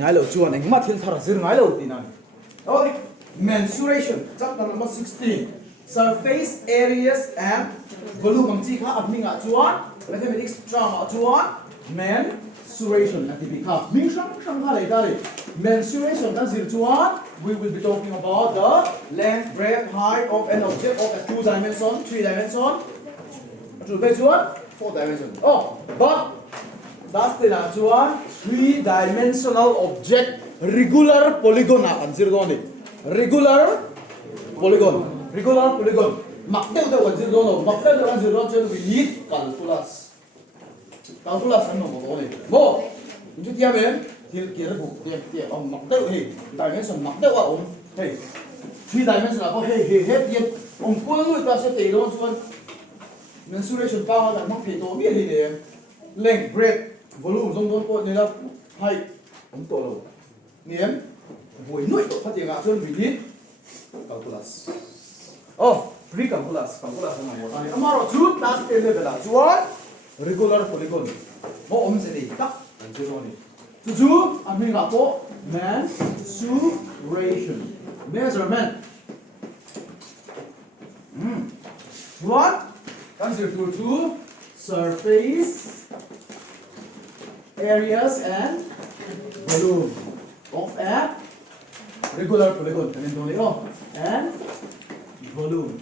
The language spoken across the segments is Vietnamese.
Hello, Chuan, and Matil Tarazir, hello, Dinan. Okay, mensuration, chapter number 16. Surface areas and volume. Tika Abminga Chuan, mathematics drama Chuan, mensuration. Natipika. Mingshang Shanghai. Mensuration, that's it, Chuan. We will be talking about the length, breadth, height of an object of a 2 dimension, 3 dimension, 2 dimension, 4 dimension. Oh, but that's the last one. 3-dimensional object, regular polygon. Regular polygon. Regular polygon. Maktel the one zero. Maktel the one zero. We need calculus. Calculus ano mo only. Mo. Hindi tiya men. Tiya book. Tiya. Maktel hey. Dimension maktel wa hey. 3-dimensional po hey tiya. Kuno ito sa tayo so mensuration pa nga mang pito mi hey. Length, breadth, volume, dong po nila height. To lo. Niyan. Boy noi to pati nga so we need calculus. Oh, pre-calculus. Calculus na mo. Ani amaro 2 plus 10 level la. 1 regular polygon. Mo om se dei tak ang zero ni. So ami nga po mensuration. Measurement. What? Consider to surface areas and volume of a regular polygon. And volume.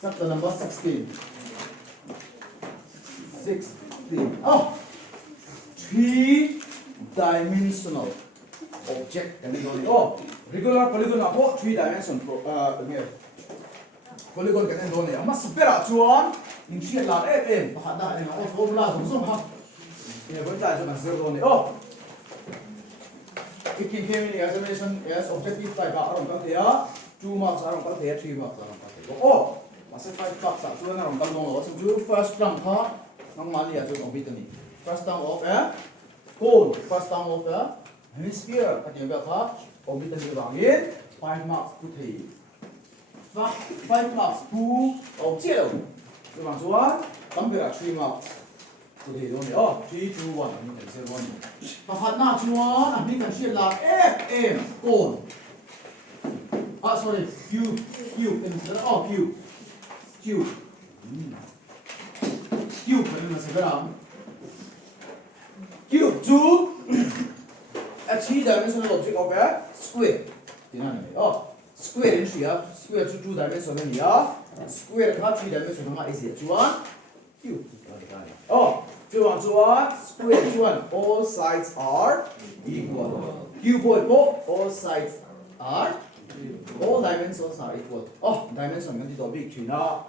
Chapter number 16. 16. Oh, 3-dimensional object. Oh, regular polygon ako 3-dimension. Polygon kan doon eh. Mas pera chuan. Hindi la pakada ni ako formula sum ha. Buat tayo mas doon eh. Oh. Ikikemi ni examination as objective type aron ka ya 2 marks aron ka ya 3 marks aron ka. Oh. Mas 5 marks sa chuan aron ka long so first term ha ng mali ato ng bit ni. First term of a cone, first term of a hemisphere. Kanya ba ka? Orbit ni bangin 5 marks to 3. 5 marks 2 object. So bang chuan compare 3 marks. Okay, don't oh 3 2 1 ni kan 0 1. Pahat na chuan ani kan shit la m cone. Sorry, Q instead of Q. Q kan na sa gram. Q 2 a 3-dimensional object of a square. Tinan ni. Oh, square in siya. Square 2-dimensional niya. Square ka 3-dimensional nga is it. Chuan Q. Oh, chuan square chuan all sides are equal. Cuboid po all sides are all dimensions are equal. Oh, dimension kan dito big na.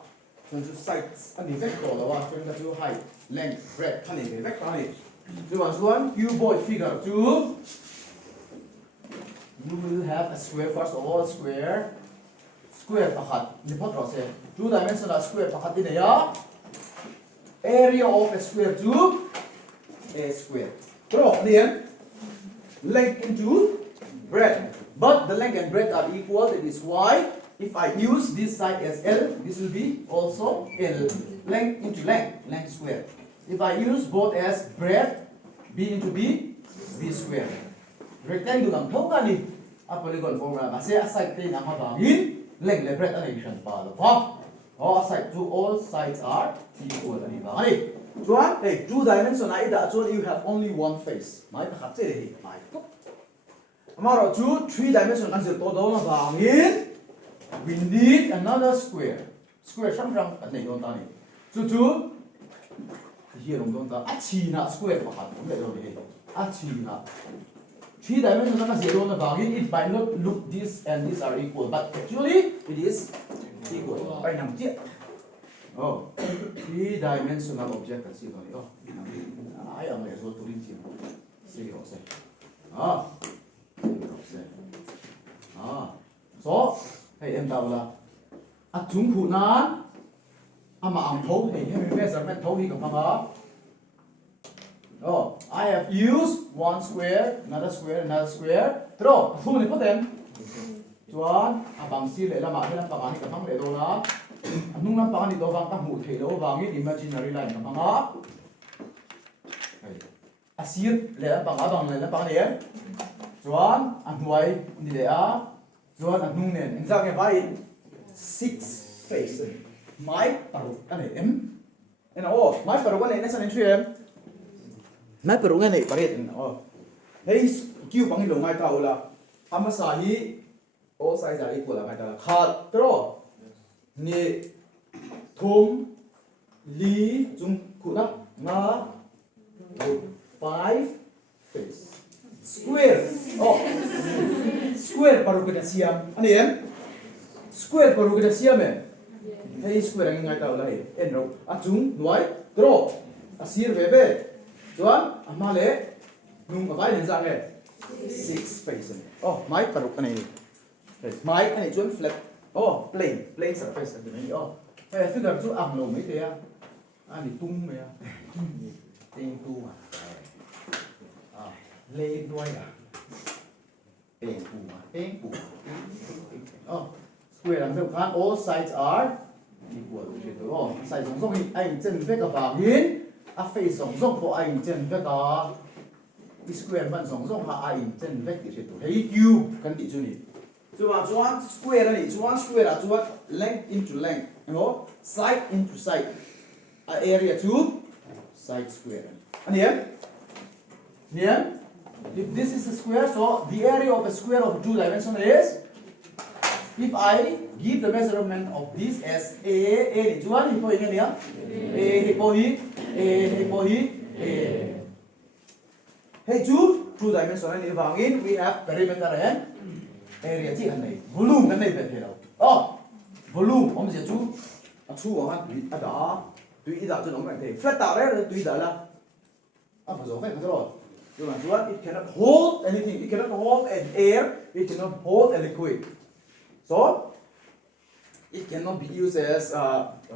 So sides ani vector la wa chuan ka chu height, length, breadth kan ni vector ni. Chuan cuboid figure 2. You will have a square first of all square pakat ni patro se 2-dimensional square pakat din ya. Area of a square to a square. Pero then length into breadth. But the length and breadth are equal. That is why if I use this side as L, this will be also L. Length into length square. If I use both as breadth, B into B square. Rectangle ang thau ni a polygon formula kasi aside din ang mabangin length and breadth addition pa lo. All sides to all sides are equal ani ba ani. Chuan 2-dimension ai da chuan you have only one face. Mai pa khat che mai. Amaro 3-dimension kan zir to do na bangin. We need another square. Square sam at nei don ta ni. Chu here don ta a chi na square pa khat le do ni. A chi na 3-dimension na zero na bangin. It might not look this and this are equal, but actually it is equal. By nang tia. Oh, 3-dimensional object kan si do ni. Oh, ai ang le so to rin chi. Si ho se. So hey em tao la. At chung phu na ama ang thau hey measurement thau hi ka pa. Oh, I have used one square, another square. Pero, thu ni po ten. Chuan, abang si le lama hilang pakani ka pang le do na. Anong lang pakani do bang ka mu thei lo bangin imaginary line ka panga. asir le bang abang le bang ne chuan nuai ni le a chuan nung nen engzak nge vai 6 face mai paru ane em ena o mai paru ane nesan entry em mai paru ane paret en o hei kiu bang lo ngai ta ola ama sa hi all sides are equal ngai ta khat tro ni thum li chung khuna nga 5 face square oh square paru kita siam ani em square paru kita siam em hei square ang ngai ta ola hi en ro achung nuai draw asir bebe chuan amale nung avai len jang e 6 face oh mai paru ani mai ani chuan flat oh plain surface ani oh hey figure chu am lo mai te a ani tung me a ting tu ma lê đuôi à tên củ oh square làm theo khác all sides are equal oh sides song song anh chân với cả bảng hiến face song song của anh chân với cả square vẫn song song hạ anh chân với cái chuyện hey cube cần đi chú này chú bảo chú ăn square này chú ăn square là chú ăn length into length you know side into side area to side square anh em nhé. If this is a square, so the area of a square of 2 dimension is, if I give the measurement of this as A ni chuan hi poi nge A. Hey chu 2 dimensional ni wangin we have perimeter and area chi kan nei volume kan nei be the lo. Oh volume om se chu a chu ang a da tui da chu nom kan the flat ta re tui da la a ba zo fa ro. It cannot hold anything. It cannot hold an air. It cannot hold a liquid. So it cannot be used as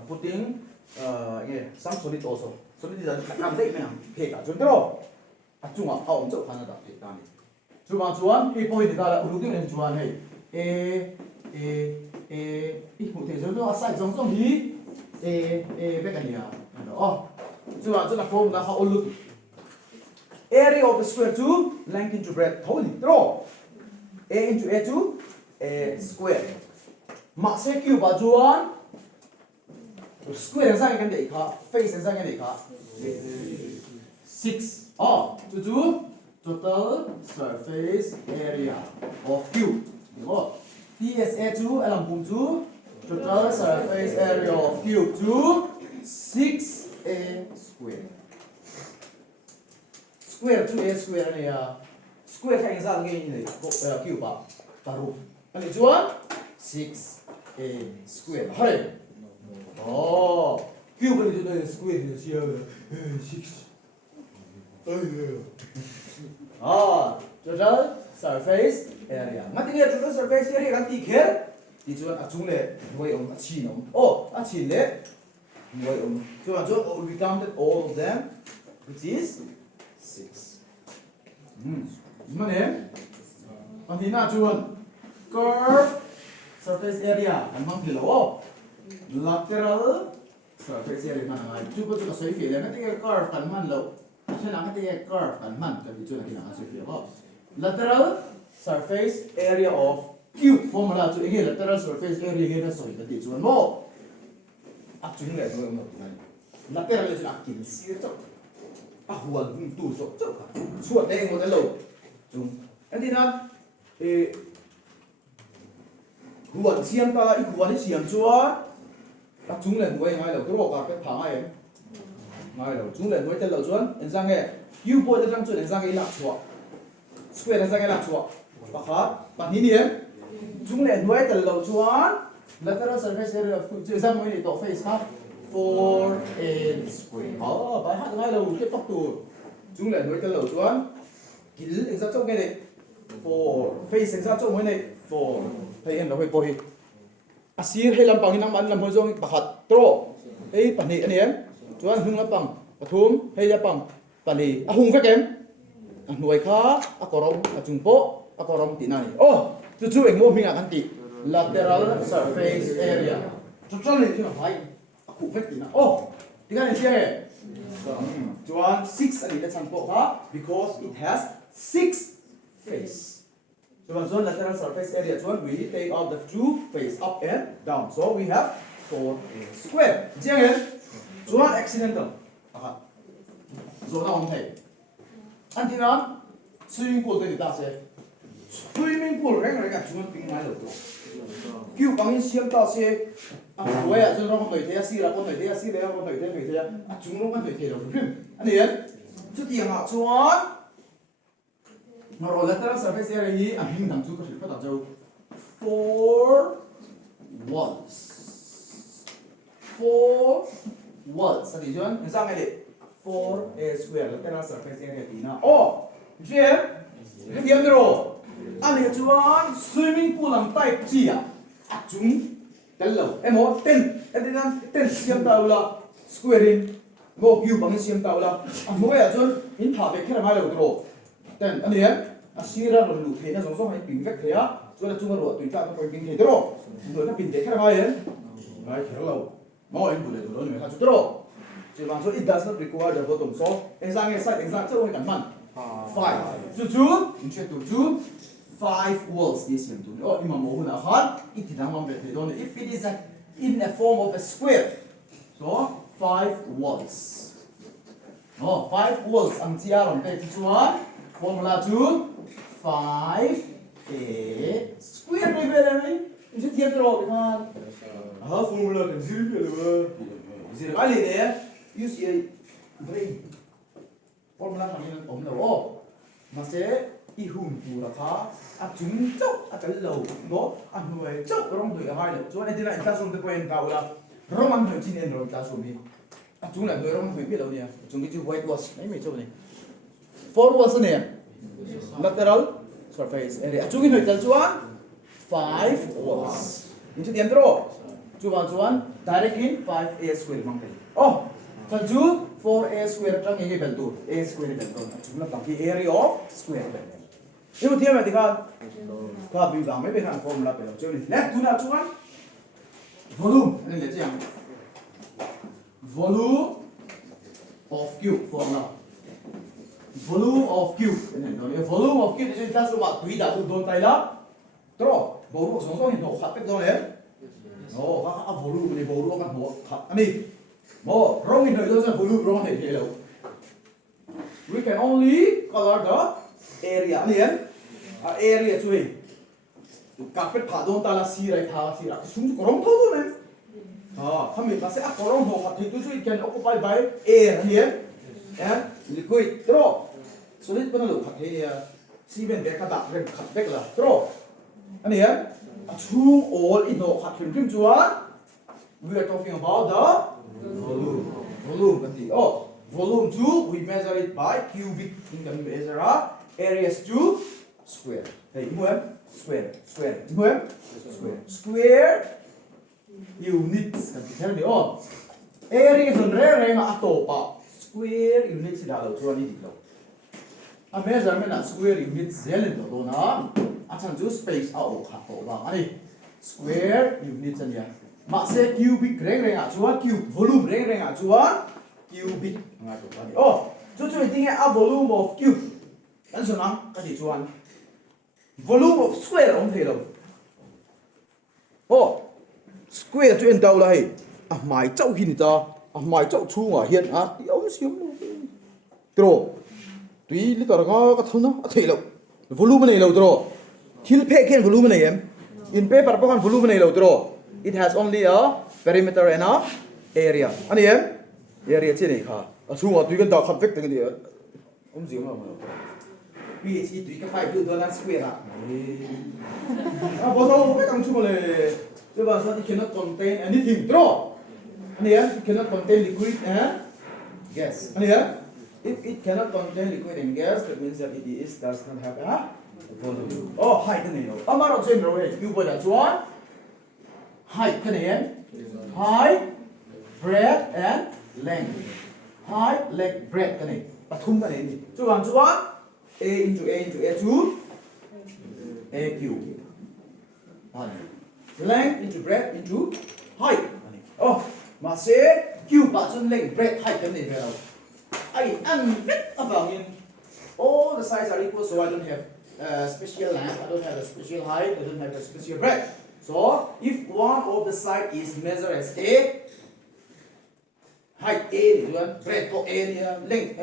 putting some solid also. Solid is a kind of thing. Okay, that's right. Acunga, how much fun that is done. Chuan, people in the looking and Chuan, hey, if you take a side some he, Vegania. Oh, Chuan, the form that how look. Area of the square 2, length into breadth. Holy draw. A into A2, A square. Max cube ba chuan. Square sang kan dei kha, face sang kan dei kha. 6. Oh, to do total surface area of cube. Oh, D.I.S. A2 alam pum 2 total surface area of cube to 6A square. Square 2A square này square thành ra cái này cube ba baru anh ấy chuan 6A square hay oh cube này cho nên square thì chia 6 total surface area mà tiếng total surface area kan ti kher ti chuan a chung le nuai om a chin om oh a chin le nuai om chuan we counted all of them which is 6. Mana? Antina chuan curve surface area an mang kilo lateral surface area mana ngai chu chu ka soi fi le na te curve kan man lo chana ka te curve kan man ka bi chu na kina soi fi ho lateral surface area of cube formula chu ege lateral surface area ge na soi ka ti chuan mo a chung le no mo lateral le chu a kin sir chok a huan tu so chok chuat deng mo te lo chung antina huan siam ta i huan siam chuan a chung le nuai ngai lo tro ka pe tha ngai lo chung le nuai te lo chuan en sang e u po te tang chuan en sang e la chua square en sang e la chua pa kha pa ni ni em chung le nuai te lo chuan lateral surface area of chu sang moi ni to face ha 4A square ba ha ngai lo ke tok tu chung le nuai te lo chuan kil en sa chok ngai de 4 face en sa chok moi nei 4 thầy em nó hơi bồi asir hay làm bằng cái năm ăn làm hơi giống bạc hạt tro ấy bản này anh em chú ăn hung làm bằng thum hay làm bằng bản này hung các em nuôi khá korom chung po korom tí này chú anh mua mình ăn tí lateral surface area chú cho nên chứ là phải cụ phép tí nào tí cái này xem này Chuan 6 ani le chan po ha because it has 6 face. So lateral surface area chuan we take out the 2 face up and down. So we have 4a square. Jiang chuan accidental. Aha. So na on thei. Antina swimming pool te ta se. Swimming pool reng reng chuan ping mai lo to. Kyu pangin siam ta se. Rồi à, chúng nó không thể si là con thể thế si đấy con thể thế thế à chúng nó không thể thế đâu anh điền chút tiền họ chuan mà rồi lateral surface area gì à hình thằng chú có thể phát đạt đâu 4 walls sao thì chuan sao ngay đi 4a square lateral surface area tí nào chuyện cái điểm rồi anh điền chuan swimming pool làm tay gì à chúng ten lo emo ten siam tau la square in mo view bang siam tau la mo ya chon in pha ve khera mai lo tro ten ani a sira ro lu theina jong jong hai ping vek thea chon chunga ro tui ta ko ping the tro do na pin de khera mai mai khera lo mo in bu le do ni ha chu tro chi bang so it does not require the bottom so exam side exam chau kan man 5 chu in che tu 5 walls this one too. Oh, imam mo na han iti dang mam bet don. If it is in the form of a square, so 5 walls. Oh, 5 walls. Ang tia ron te chuan formula 2 5a square ni vera ni. Ini tia tro kan. Formula kan zero le. Zero ali de use a brain. Formula kan ni om lo. Oh, mase i hùng phù là phá chúng chốc cái lầu nó người chốc rong tuổi hai là chỗ này thì lại ta dùng cái quen vào là rong ăn tuổi chín年rồi ta dùng đi chúng là người rong tuổi biết đâu nè chúng cái chữ white was đấy mấy chỗ này four was nè lateral surface area chúng cái người ta chuan 5 was ini tu tiền rồi chuan direct in 5a square mang đây cần chú 4a square trong cái bel tu a square bel tu chúng là bằng cái area of square bel Yêu thiên mà thì có bị vàng mấy bên hàng formula phải làm chơi đi. Left tu nào chú anh? Volume nên là gì ạ? Volume of cube formula. Volume of cube nên là volume of cube thì chúng ta sử dụng tùy đã đồn tay đó. Đó, volume sống sống hiện đồ khát cái đó đấy. Nó các volume này volume các bộ khát anh đi. Bộ rong hiện đời đó là volume rong thể hiện đâu. We can only color the area liền area chui carpet phá don ta là si rai tha si ra sung ko rong tho ne khami ka se a ko rong ho kha thi tu it can occupy by air here and liquid tro solid bana lo kha the si ben be ka da ren khat bek la tro ani ya a chung all in no khat phim chuan we are talking about the volume kan ti volume 2 we measure it by cubic in can measure areas 2 square. Hey, muem square. Muem square units kan ti ni area zon re ma atopa square units da lo chuan ni lo. A measurement of square units zel do na a chan ju space a o kha to ba ani square units ania ma se cubic reng a chuan cube volume reng a chuan cubic nga to ba ni chu ting a volume of cube kan so na ka ti chuan volume of square om thei lo square chu en dau la hei a mai chau hin ta a mai chau chu nga hian a ti om siam lo tro tui li tar nga ka thona a thei lo volume nei lo tro thil phe ken volume nei em in paper pa kan volume nei lo tro it has only a perimeter and a area ani em area che nei kha a chu nga tui kan da khat vek teng ni om jiam ma PhD tùy các phải tự là square à? Bao giờ phải cầm chung là chứ bao giờ it cannot contain anything, draw. Anh em, it cannot contain liquid and gas. Anh em, if it cannot contain liquid and gas, that means that it does not have a volume. Height cái này rồi. Mà nó trên rồi, yêu bây giờ chuan. Height cái này em, height, breadth and length. Height, length, breadth cái này. Và thung cái này đi. Chú bằng chuan. A into A2 A cube. Length into breadth into height. Mà sẽ cube but just length breadth height them they and width about in all the sides are equal, so I don't have special length, I don't have a special height, I don't have a special breadth. So if one of the side is measured as A, height A, breadth A, length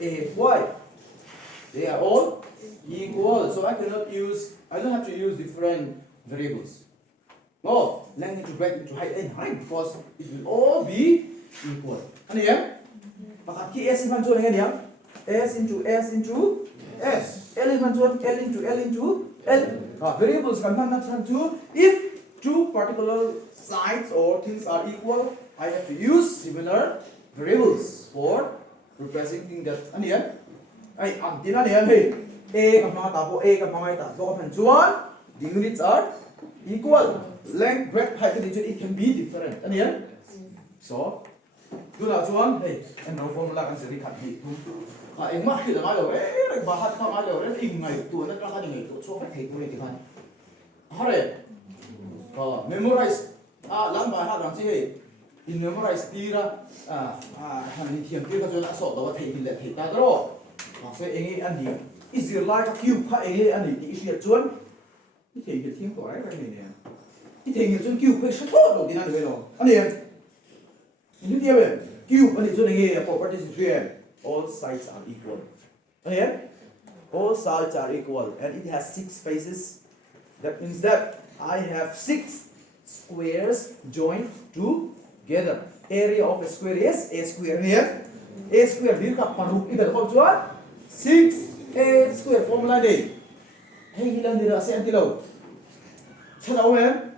A, Y, they are all equal. So I don't have to use different variables. Oh, length into breadth into height and height because it will all be equal. Understand? But S in one again, S into S into S. L in one L into L into L. Variables can come to if two particular sides or things are equal, I have to use similar variables for representing that. Understand? Hey, A and the units are equal. Length, breadth, height, it can be different. Understand? So, good last one. Hey, and no formula can say cut heat. I must hit the mile away, but had come out of it in my two and a cutting it. So, I take away the hurry. Memorize. Land by heart, I'm saying. In memorize Tira, Hamilton, because I saw the taking that hit that draw. I say, and is your life a cube cut a and the issue at one? You take your team for everything. You take your cube, push a total in another way. And then, you give it, cube, and it's only a property is all sides are equal. And then, all sides are equal, and it has 6 faces. That means that I have 6 squares joined together. Area of a square is a square here. A square, we have paruk either come to what? 6a square formula day. Hey, he done the same below. Tell man.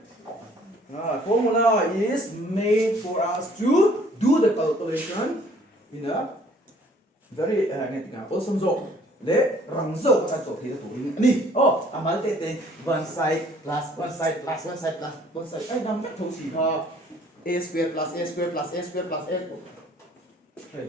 Formula is made for us to do the calculation in a very awesome zone. Le rangzo ka so thila turin ani amal te one side plus one side plus one side plus one side ai dam vet thau si tha a square plus a square plus a square plus a hey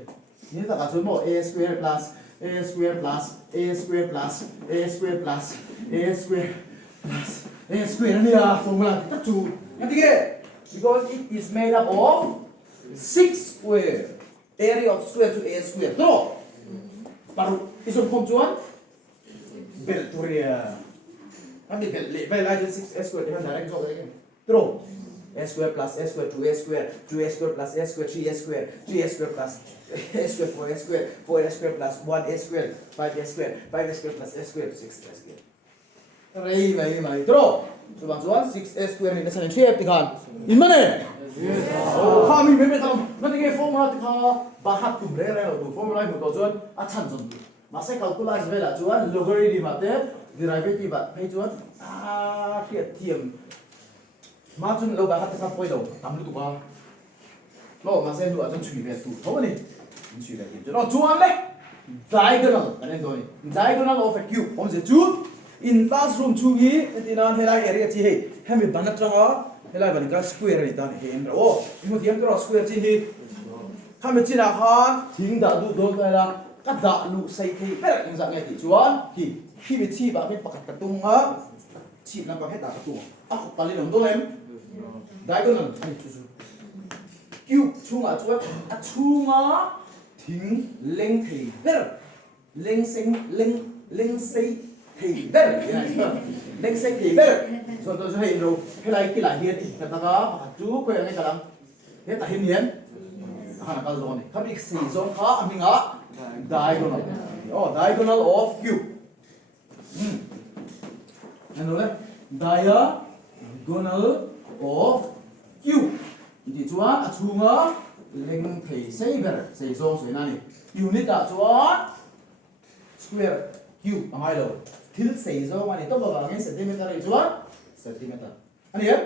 ni ta ka chu mo a square plus a square plus a square plus a square plus a square plus a square ni formula ta chu nge because it is made up of 6 square area of square to a square draw baru isun pemcuan bel turia kami bel level aja 6 square dengan direct jauh lagi terus a square plus a square 2a square 2a square plus a square 3a square 3a square plus a square 4a square 4a square plus 1a square 5a square 5a square plus a square 6a square mai terus pemcuan 6a square ni dasarnya shape kan in mana kami memang tahu nanti ke formula kita bahas tu berapa tu formula itu tujuan acan tu masa kalkulasi bela tujuan logarithm ada derivative ada tujuan kita tiam macam lo bahas kita apa itu tamu tu kah lo masa itu acan cuci bela tu tahu ni cuci bela tu lo tujuan le diagonal ada tu ni diagonal of a cube om se tu in classroom tu ni nanti nanti helai area cih kami banyak orang helai banyak square ni tan hen oh ibu tiang tu square cih kami cina kan tinggal duduk dalam kada lu sai kai berak yang sangat ni cuan ki bici pakai pakai ketung cip nak pakai tak ketung aku paling nonton lem diagonal ni tu cube cunga cuan cunga ting leng kai berak leng sai kai berak leng sai kai berak contoh saya itu helai kila hian kata apa tu kau yang ni kalam dia tak hian akan kalau ni kami season ka aminga diagonal diagonal of cube ano le diagonal of cube ini chuan achunga leng thei sei ber sei zong sei na ni unit a chuan square cube amai lo thil sei zong ani to ba nge centimeter ai chuan centimeter ani ya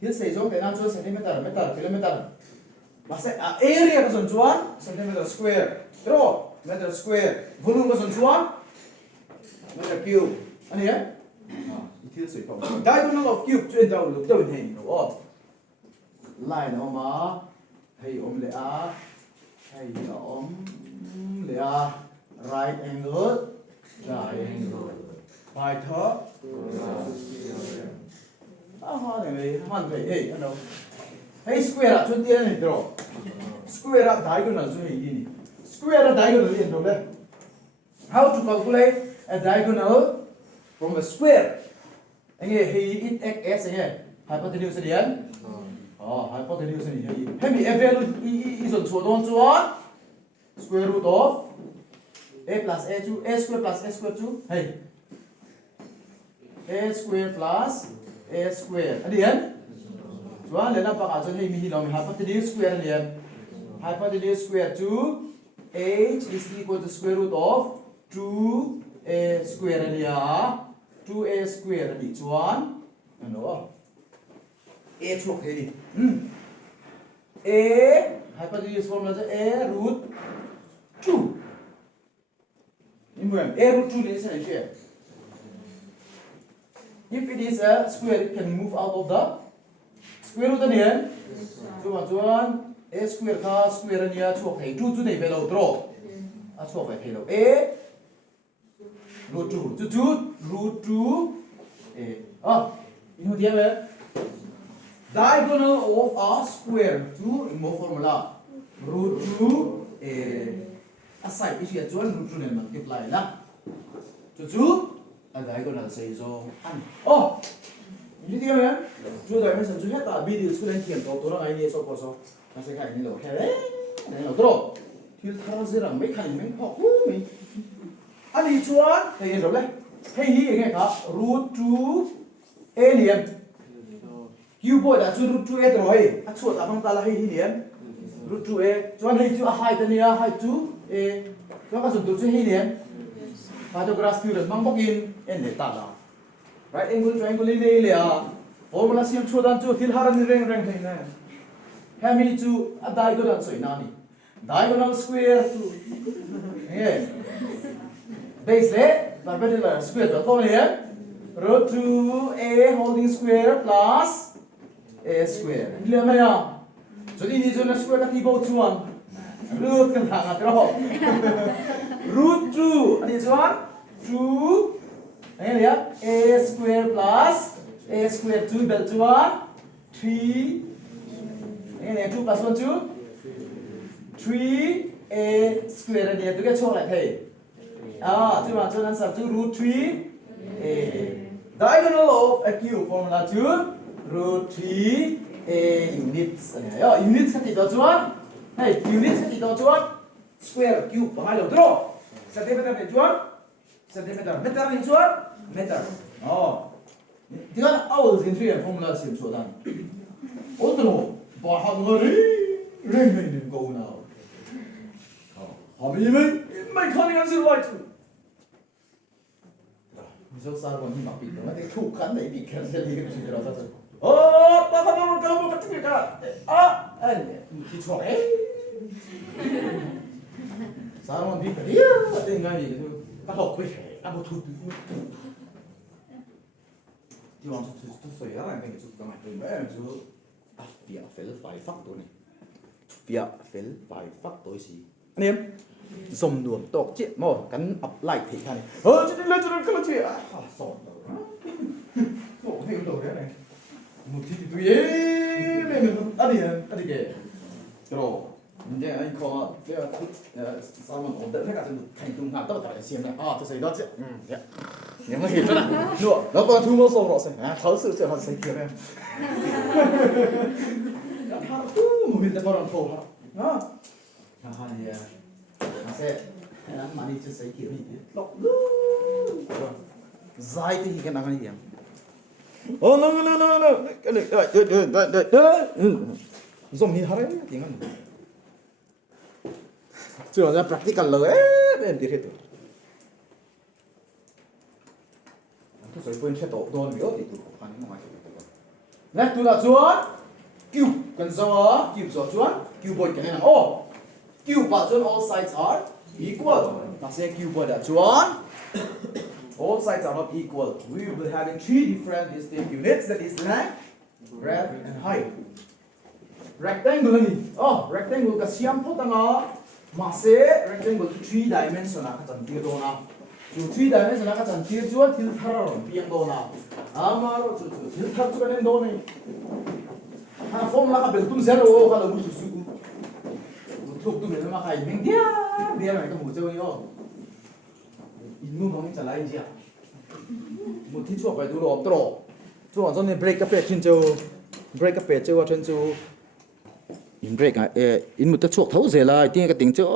thil sei zong te na chuan centimeter meter kilometer masa area ka son chuan centimeter square pero meter square volume ka son chuan meter cube ani ya thil sei pom diagonal of cube chuan dau lu dau hen no line oma hei om le a hei om le a right angle triangle Python này han vậy hey hello hey square 준 띄는 들어 square diagonal 준 이니 square diagonal in rồi how to calculate a diagonal from a square anh nghe hi ít x anh nghe hypotenuse điển hypotenuse này hi hemi a value i dọn số đơn chuan square root of a plus a square plus a square 2 hey a square plus a square điển chuan lên làm bằng chuan hi mi hi lòng hypotenuse square điển hypotenuse square 2 h is equal to square root of 2a square nia 2a square đi chuan ano a chuộc thế đi a hypotenuse formula là a root 2 nhưng mà a root 2 này sẽ là gì if it is a square it can move out of the square root này chuan a square ka square nia chuộc thế 2 này về đâu draw chuộc về thế đâu a root 2 root 2 you know the diagonal of a square to remove formula root 2 aside is here chuan root 2 ne multiply la chu a diagonal say so you know the chu dimension chu heta video school and thiam to na ai ni so ko so na se khai ni lo khe ne lo tro thil thar zirang mai khai mai ho mai anh chuan thì rồi đấy hay hi nghe cả root 2 a liền q boy đã chu root 2 a rồi à chuột à không ta là hay hi liền root 2 a chuan hay chu hai tên nia hai chu a chuan cái dùng chu hay liền Pythagoras theorem mang bóc in en để ta là right angle triangle này liền formula siam chu dan chu thil haran reng reng thei na hemi chu a diagonal soi na ni diagonal square tu yeah base le perpendicular square to to here root 2a holding square plus a square le ma ya so di ni zo na square ka ti bo chuan root kan thang at ro root 2 ani chuan 2 anh ya a square plus a square 2 bel chuan 3 anh 2 plus 1 2 3 a square ani tu ke chok lại thei chứ mà cho answer to root 3 a diagonal of a cube formula to root 3 a units units cái gì đó chuan hey units cái gì đó chuan square cube bằng hai đầu draw centimeter này chuan centimeter meter này chuan meter thì cái hours in three formula sim chuan ô draw bỏ hàng người reng reng câu nào họ bị mày không ăn gì vậy chứ Mizo sao còn mặc bị nó cái thủ khăn đấy bị kẹt cái gì đó sao ta không có cái gì cả anh thì chọn ấy sao còn bị cái gì cái ngay gì ta học với anh một thủ thì bọn tôi soi ra là cái chút cái mặt trên đấy chú bịa phải phải phát tối này bịa phải phải phát tối gì anh em dùng đuổi tộc chuyện mà cắn ập lại thì này chứ lên cho nó cái chuyện sọt đầu thêm đầu đấy này một thì tụi lên ăn đi kệ rồi 이제 anh có cái sao mà ổn định hết cả thành công làm tất cả xem này tôi thấy đó chứ những cái hiểu đó nữa nó còn thu mua sổ rồi thấu sự chuyện họ sẽ kiểu này một mình ta có làm thổ đó thì sẽ làm mà đi chơi sẽ kiểu gì lọc dài thì cái nào cái gì no cái này dùng như thế đấy tiếng Anh chưa ra practical rồi bên thì thế thôi tôi sẽ quên sẽ tổ đồn biểu thì tôi không phải nói nè tôi là chuột cube cần gió cube gió chuột cube bội cái này là cube và chuột all sides are equal ta sẽ cube bội là chuột all sides are not equal we will be having three different distinct units that is length breadth and height rectangle ni rectangle ka siam pho tanga ma se rectangle 3 dimensional ka chan tir do na chu 3 dimensional ka chan tir chuan thil thar ron piang do na ama ro chu thil thar chu kan do ni hàng phong là các bên tung zero các là một số thuộc tụi mình mà khai mình đĩa này cái một chơi nhau innu mong trả lại gì à một thiết chuột phải đủ đồ trổ chuột cho nên break up trên châu break up trên châu trên châu in break à in một thiết chuột thấu dễ lại tiếng cái tiếng châu